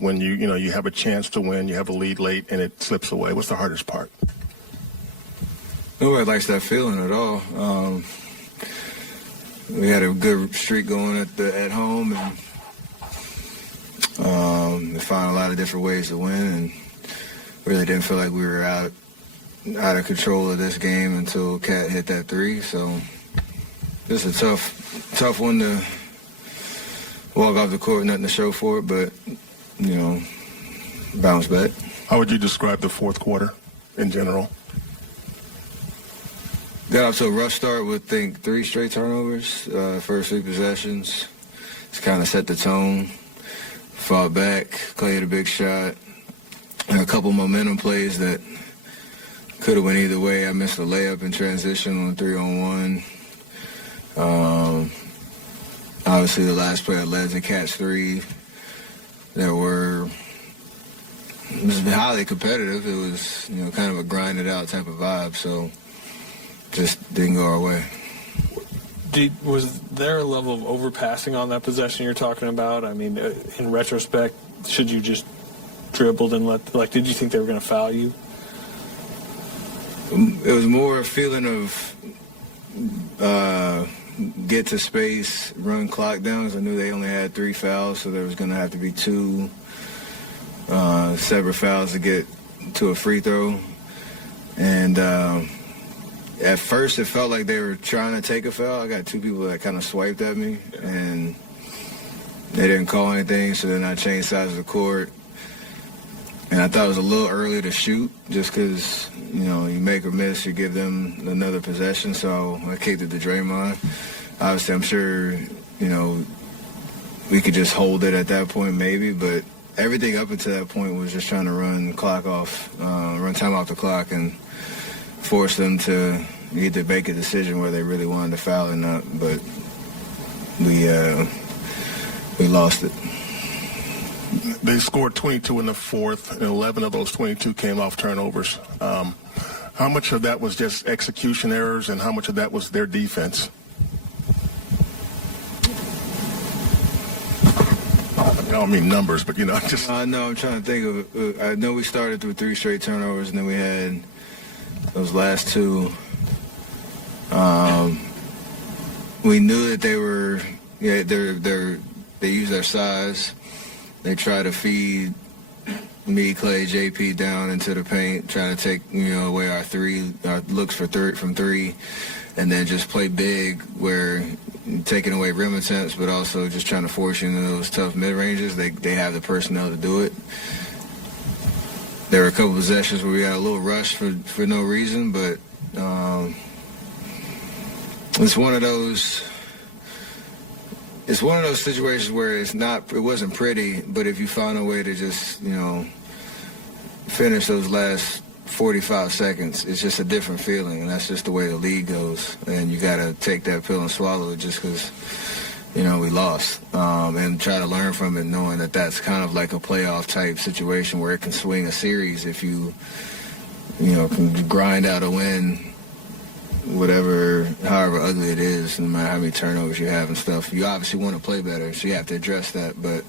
when you have a chance to win, you have a lead late, and it slips away? What's the hardest part? Nobody likes that feeling at all. We had a good streak going at home, and we found a lot of different ways to win, and really didn't feel like we were out of control of this game until Cat hit that three. So it's a tough one to walk off the court, nothing to show for it, but bounce back. How would you describe the fourth quarter in general? Got off to a rough start with, I think, 3 straight turnovers, first 3 possessions. Just kind of set the tone. Fought back, Clay had a big shot. And a couple momentum plays that could have went either way. I missed a layup in transition on 3-on-1. Obviously, the last play I led to Cat's 3. It was highly competitive. It was, kind of a grinded out type of vibe. So just didn't go our way. Was there a level of overpassing on that possession you're talking about? I mean, in retrospect, should you just dribbled and did you think they were going to foul you? It was more a feeling of get to space, run clock down, because I knew they only had 3 fouls, so there was going to have to be 2 separate fouls to get to a free throw. And at first it felt like they were trying to take a foul. I got 2 people that kind of swiped at me, and they didn't call anything, so then I changed sides of the court. And I thought it was a little early to shoot just because, you make or miss, you give them another possession. So I kicked it to Draymond. Obviously, I'm sure, we could just hold it at that point maybe, but everything up until that point was just trying to run time off the clock and force them to either make a decision where they really wanted to foul or not. But we lost it. They scored 22 in the fourth, and 11 of those 22 came off turnovers. How much of that was just execution errors, and how much of that was their defense? I don't mean numbers, but just. No, I'm trying to think of. I know we started through 3 straight turnovers, and then we had those last 2. We knew that they were. Yeah, they use their size. They try to feed me, Clay, JP down into the paint, trying to take away our looks from 3, and then just play big where taking away rim attempts, but also just trying to force you into those tough mid ranges. They have the personnel to do it. There were a couple possessions where we got a little rush for no reason, but it's one of those. It's one of those situations where it wasn't pretty, but if you found a way to just, finish those last 45 seconds, it's just a different feeling, and that's just the way the league goes. And you got to take that pill and swallow it just because, we lost, and try to learn from it, knowing that that's kind of like a playoff type situation where it can swing a series if you, can grind out a win. However ugly it is, no matter how many turnovers you have and stuff, you obviously want to play better, so you have to address that. But